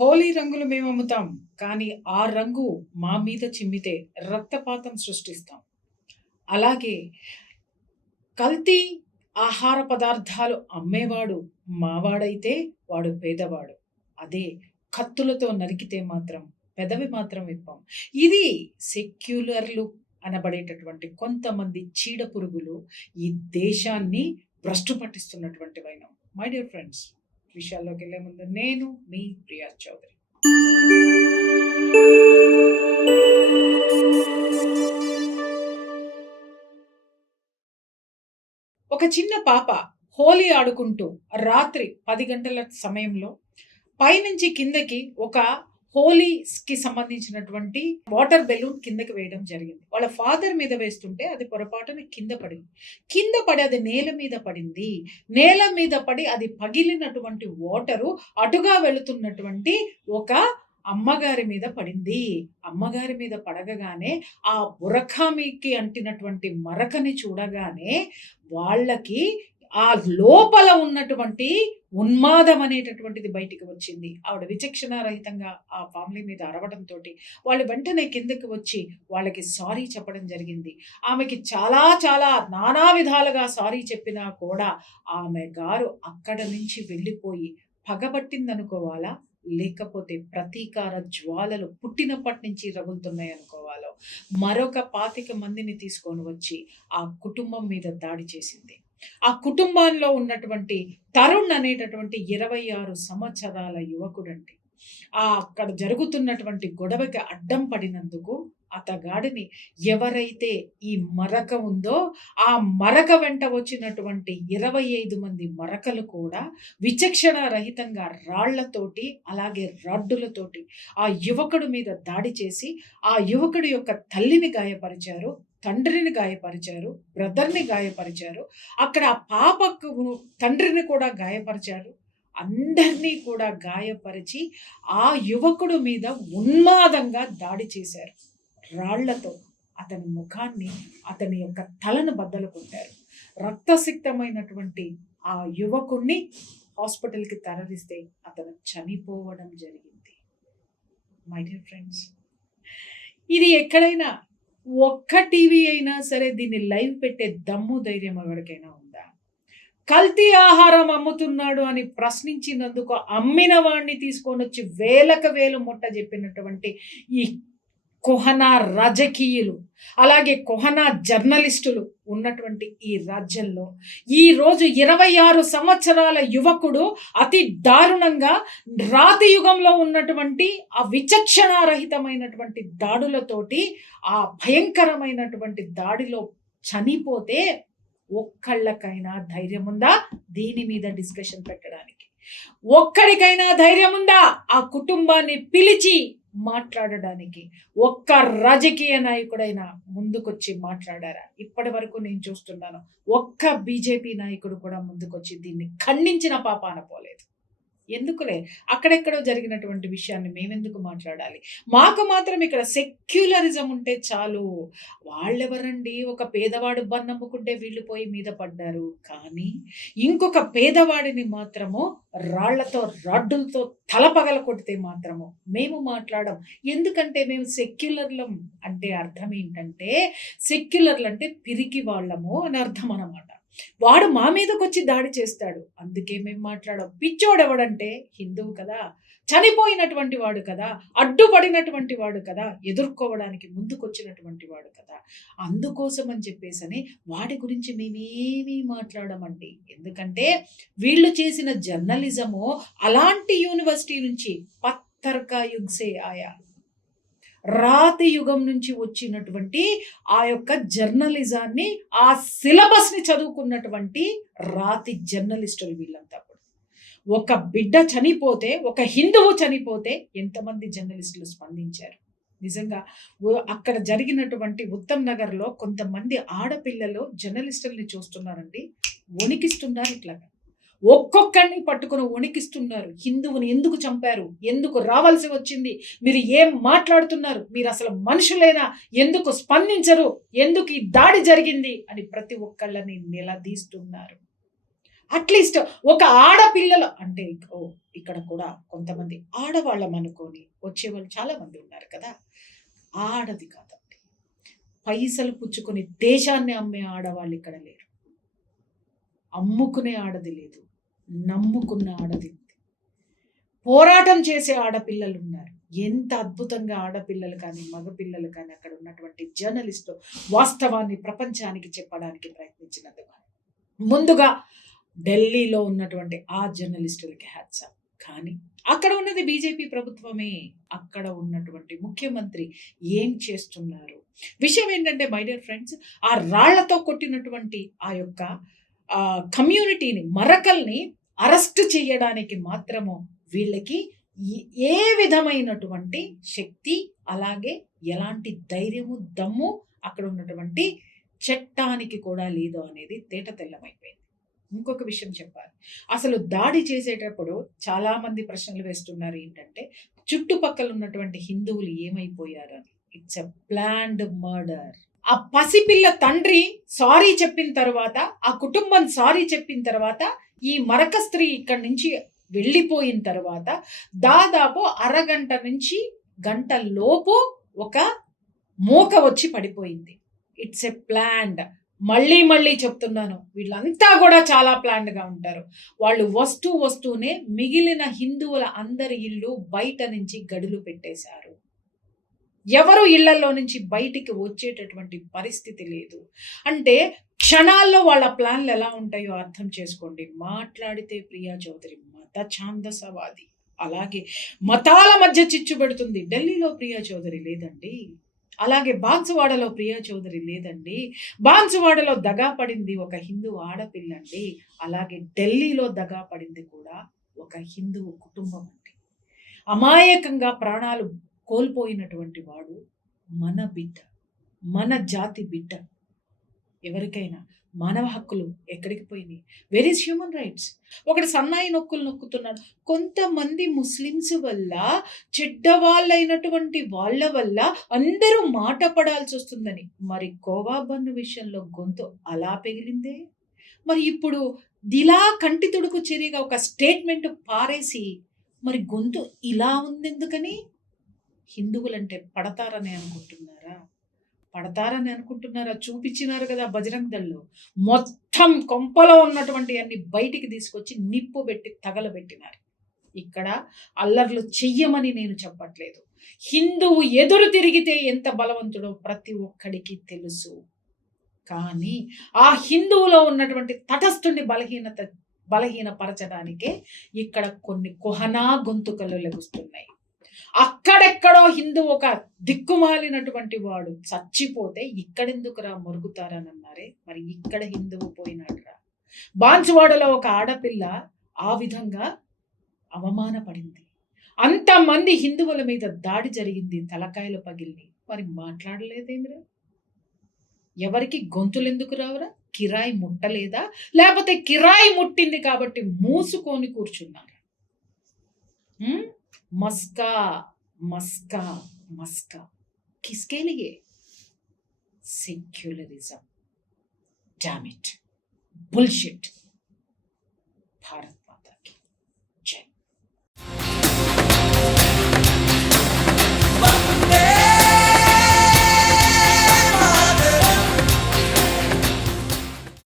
హోలీ రంగులు మేమమ్ముతాం. కానీ ఆ రంగు మా మీద చిమ్మితే రక్తపాతం సృష్టిస్తాం. అలాగే కల్తీ ఆహార పదార్థాలు అమ్మేవాడు మావాడైతే వాడు పేదవాడు. అదే కత్తులతో నరికితే మాత్రం పెదవి మాత్రం విప్పం. ఇది సెక్యులర్‌లు అనబడేటటువంటి కొంతమంది చీడ పురుగులు ఈ దేశాన్ని భ్రష్టు పట్టిస్తున్నటువంటి వైనం. మై డియర్ ఫ్రెండ్స్, విషయాల్లోకెళ్ళే ముందు నేను మీ ప్రియా చౌదరి. ఒక చిన్న పాప హోలీ ఆడుకుంటూ రాత్రి 10 గంటల సమయంలో పైనుంచి కిందకి ఒక హోలీకి సంబంధించినటువంటి వాటర్ బెలూన్ కిందకి వేయడం జరిగింది. వాళ్ళ ఫాదర్ మీద వేస్తుంటే అది పొరపాటున కింద పడింది. కింద పడి అది నేల మీద పడింది. నేల మీద పడి అది పగిలినటువంటి వాటరు అటుగా వెళుతున్నటువంటి ఒక అమ్మగారి మీద పడింది. అమ్మగారి మీద పడగగానే ఆ బురఖామికి అంటినటువంటి మరకని చూడగానే వాళ్ళకి ఆ లోపల ఉన్నటువంటి ఉన్మాదం అనేటటువంటిది బయటికి వచ్చింది. ఆవిడ విచక్షణారహితంగా ఆ ఫ్యామిలీ మీద అరవడంతోటి వాళ్ళు వెంటనే కిందకి వచ్చి వాళ్ళకి సారీ చెప్పడం జరిగింది. ఆమెకి చాలా చాలా నానా విధాలుగా సారీ చెప్పినా కూడా ఆమె గారు అక్కడ నుంచి వెళ్ళిపోయి పగబట్టిందనుకోవాలా? లేకపోతే ప్రతీకార జ్వాలలు పుట్టినప్పటి నుంచి రగులుతున్నాయి అనుకోవాలో, మరొక 25 మందిని తీసుకొని వచ్చి ఆ కుటుంబం మీద దాడి చేసింది. ఆ కుటుంబంలో ఉన్నటువంటి తరుణ్ అనేటటువంటి 26 సంవత్సరాల యువకుడండి. అక్కడ జరుగుతున్నటువంటి గొడవకి అడ్డం పడినందుకు అతగాడిని ఎవరైతే ఈ మరక ఉందో ఆ మరక వెంట వచ్చినటువంటి 25 మంది మరకలు కూడా విచక్షణ రహితంగా రాళ్లతోటి అలాగే రాడ్డులతోటి ఆ యువకుడి మీద దాడి చేసి ఆ యువకుడి యొక్క తల్లిని గాయపరిచారు, తండ్రిని గాయపరిచారు, బ్రదర్‌ని గాయపరిచారు. అక్కడ ఆ పాపకు తండ్రిని కూడా గాయపరిచారు. అందరినీ కూడా గాయపరిచి ఆ యువకుడు మీద ఉన్మాదంగా దాడి చేశారు. రాళ్లతో అతని ముఖాన్ని, అతని యొక్క తలను బద్దలు కొట్టారు. రక్తసిక్తమైనటువంటి ఆ యువకుణ్ణి హాస్పిటల్‌కి తరలిస్తే అతను చనిపోవడం జరిగింది. మై డియర్ ఫ్రెండ్స్, ఇది ఎక్కడైనా ఒక్క టీవీ అయినా సరే దీన్ని లైవ్ పెట్టే దమ్ము ధైర్యం ఎవరికైనా ఉందా? కల్తీ ఆహారం అమ్ముతున్నాడు అని ప్రశ్నించినందుకు అమ్మిన వాడిని తీసుకొని వచ్చి వేలకు వేలు ముట్ట చెప్పినటువంటి ఈ కుహనా రాజకీయులు, అలాగే కుహనా జర్నలిస్టులు ఉన్నటువంటి ఈ రాజ్యంలో ఈరోజు 26 సంవత్సరాల యువకుడు అతి దారుణంగా రాతి యుగంలో ఉన్నటువంటి ఆ విచక్షణారహితమైనటువంటి దాడులతోటి ఆ భయంకరమైనటువంటి దాడిలో చనిపోతే ఒక్కళ్ళకైనా ధైర్యం ఉందా దీని మీద డిస్కషన్ పెట్టడానికి? ఒక్కడికైనా ధైర్యం ఉందా ఆ కుటుంబాన్ని పిలిచి మాట్లాడడానికి? ఒక్క రాజకీయ నాయకుడైనా ముందుకొచ్చి మాట్లాడారా? ఇప్పటి వరకు నేను చూస్తున్నాను ఒక్క బీజేపీ నాయకుడు కూడా ముందుకొచ్చి దీన్ని ఖండించిన పాపాన పోలేదు. ఎందుకులే, అక్కడెక్కడో జరిగినటువంటి విషయాన్ని మేమెందుకు మాట్లాడాలి? మాకు మాత్రం ఇక్కడ సెక్యులరిజం ఉంటే చాలు. వాళ్ళెవరండి? ఒక పేదవాడు బన్నమ్ముకుంటే వీళ్ళు పోయి మీద పడ్డారు. కానీ ఇంకొక పేదవాడిని మాత్రము రాళ్లతో రాడ్డులతో తల పగల కొడితే మాత్రము మేము మాట్లాడం. ఎందుకంటే మేము సెక్యులర్లం అంటే అర్థం ఏంటంటే, సెక్యులర్లు అంటే పిరికి వాళ్ళము అని అర్థం అన్నమాట. వాడు మా మీదకొచ్చి దాడి చేస్తాడు, అందుకే మేము మాట్లాడాం. పిచ్చోడెవడంటే హిందువు కదా, చనిపోయినటువంటి వాడు కదా, అడ్డుపడినటువంటి వాడు కదా, ఎదుర్కోవడానికి ముందుకొచ్చినటువంటి వాడు కదా, అందుకోసం అని చెప్పేసని వాడి గురించి మేమేమీ మాట్లాడమండి. ఎందుకంటే వీళ్ళు చేసిన జర్నలిజము అలాంటి యూనివర్సిటీ నుంచి పత్తర్కా యుగ్ సే ఆయా, రాతి యుగం నుంచి వచ్చినటువంటి ఆ యొక్క జర్నలిజాన్ని, ఆ సిలబస్ని చదువుకున్నటువంటి రాతి జర్నలిస్టులు వీళ్ళంతా కూడా. ఒక బిడ్డ చనిపోతే, ఒక హిందువు చనిపోతే ఎంతమంది జర్నలిస్టులు స్పందించారు? నిజంగా అక్కడ జరిగినటువంటి ఉత్తమ్ నగర్లో కొంతమంది ఆడపిల్లలు జర్నలిస్టుల్ని చూస్తున్నారండి, వణికిస్తున్నారు. ఇట్లాగా ఒక్కొక్కరిని పట్టుకుని వణికిస్తున్నారు. హిందువుని ఎందుకు చంపారు? ఎందుకు రావాల్సి వచ్చింది? మీరు ఏం మాట్లాడుతున్నారు? మీరు అసలు మనుషులేనా? ఎందుకు స్పందించరు? ఎందుకు ఈ దాడి జరిగింది అని ప్రతి ఒక్కళ్ళని నిలదీస్తున్నారు. అట్లీస్ట్ ఒక ఆడపిల్లలు అంటే ఇక్కడ కూడా కొంతమంది ఆడవాళ్ళం అనుకొని వచ్చేవాళ్ళు చాలా మంది ఉన్నారు కదా. ఆడది కాదండి, పైసలు పుచ్చుకొని దేశాన్ని అమ్మే ఆడవాళ్ళు ఇక్కడ లేరు. అమ్ముకునే ఆడది లేదు, నమ్ముకున్న ఆడది ఉంది. పోరాటం చేసే ఆడపిల్లలు ఉన్నారు. ఎంత అద్భుతంగా ఆడపిల్లలు కానీ మగపిల్లలు కానీ అక్కడ ఉన్నటువంటి జర్నలిస్టులు వాస్తవాన్ని ప్రపంచానికి చెప్పడానికి ప్రయత్నించినందుకు ముందుగా ఢిల్లీలో ఉన్నటువంటి ఆ జర్నలిస్టులకి హ్యాట్స్ ఆఫ్. కానీ అక్కడ ఉన్నది బీజేపీ ప్రభుత్వమే. అక్కడ ఉన్నటువంటి ముఖ్యమంత్రి ఏం చేస్తున్నారు? విషయం ఏంటంటే మై డియర్ ఫ్రెండ్స్, ఆ రాళ్లతో కొట్టినటువంటి ఆ యొక్క కమ్యూనిటీని, మరకల్ని అరెస్ట్ చేయడానికి మాత్రము వీళ్ళకి ఏ విధమైనటువంటి శక్తి, అలాగే ఎలాంటి ధైర్యము, దమ్ము అక్కడ ఉన్నటువంటి చట్టానికి కూడా లేదు అనేది తేట తెల్లమైపోయింది. ఇంకొక విషయం చెప్పాలి, అసలు దాడి చేసేటప్పుడు చాలా మంది ప్రశ్నలు వేస్తున్నారు ఏంటంటే చుట్టుపక్కల ఉన్నటువంటి హిందువులు ఏమైపోయారని. It's a planned murder. ఆ పసిపిల్ల తండ్రి సారీ చెప్పిన తర్వాత, ఆ కుటుంబం సారీ చెప్పిన తర్వాత, ఈ మరక స్త్రీ ఇక్కడి నుంచి వెళ్ళిపోయిన తర్వాత దాదాపు అరగంట నుంచి గంట లోపు ఒక మూక వచ్చి పడిపోయింది. It's a planned. మళ్ళీ చెప్తున్నాను, వీళ్ళంతా కూడా చాలా ప్లాన్డ్గా ఉంటారు. వాళ్ళు వస్తూనే మిగిలిన హిందువుల అందరి ఇల్లు బయట నుంచి గడులు పెట్టేశారు. ఎవరు ఇళ్లలో నుంచి బయటికి వచ్చేటటువంటి పరిస్థితి లేదు. అంటే క్షణాల్లో వాళ్ళ ప్లాన్లు ఎలా ఉంటాయో అర్థం చేసుకోండి. మాట్లాడితే ప్రియా చౌదరి మత ఛాందసవాది, అలాగే మతాల మధ్య చిచ్చు పెడుతుంది. ఢిల్లీలో ప్రియా చౌదరి లేదండి, అలాగే బాన్సువాడలో ప్రియా చౌదరి లేదండి. బాన్సువాడలో దగా పడింది ఒక హిందూ ఆడపిల్లండి, అలాగే ఢిల్లీలో దగా పడింది కూడా ఒక హిందూ కుటుంబం అండి. అమాయకంగా ప్రాణాలు కోల్పోయినటువంటి వాడు మన బిడ్డ, మన జాతి బిడ్డ. ఎవరికైనా మానవ హక్కులు ఎక్కడికి పోయినాయి? Where is human rights? ఒకటి సన్నాయి నొక్కులు నొక్కుతున్నాడు. కొంతమంది ముస్లిమ్స్ వల్ల, చెడ్డవాళ్ళైనటువంటి వాళ్ళ వల్ల అందరూ మాట పడాల్సి వస్తుందని. మరి కోవా బన్ను విషయంలో గొంతు అలా పెగిలిందే. మరి ఇప్పుడు ఇలా కంటి తుడుకు చర్యగా ఒక స్టేట్మెంట్ పారేసి మరి గొంతు ఇలా ఉందెందుకని? హిందువులంటే పడతారని అనుకుంటున్నారా? చూపించినారు కదా బజరంగ్ దళ్లో. మొత్తం కొంపలో ఉన్నటువంటి అన్ని బయటికి తీసుకొచ్చి నిప్పు పెట్టి తగలబెట్టినారు. ఇక్కడ అల్లర్లు చెయ్యమని నేను చెప్పట్లేదు. హిందువు ఎదురు తిరిగితే ఎంత బలవంతుడో ప్రతి ఒక్కడికి తెలుసు. కానీ ఆ హిందువులో ఉన్నటువంటి తటస్థుని బలహీనపరచడానికే ఇక్కడ కొన్ని కుహనా గొంతుకలు లెగుస్తున్నాయి. అక్కడెక్కడో హిందూ ఒక దిక్కుమాలినటువంటి వాడు చచ్చిపోతే ఇక్కడెందుకురా మొరుగుతారని అన్నారే, మరి ఇక్కడ హిందువు పోయినాడురా. బాన్సువాడలో ఒక ఆడపిల్ల ఆ విధంగా అవమానపడింది. అంతమంది హిందువుల మీద దాడి జరిగింది, తలకాయలు పగిలిని, మరి మాట్లాడలేదేమిరా? ఎవరికి గొంతులు ఎందుకు రావురా? కిరాయి ముట్టలేదా? లేకపోతే కిరాయి ముట్టింది కాబట్టి మూసుకొని కూర్చున్నారా? मस्का मस्का मस्का किसके लिए? Secularism, damn it, bullshit.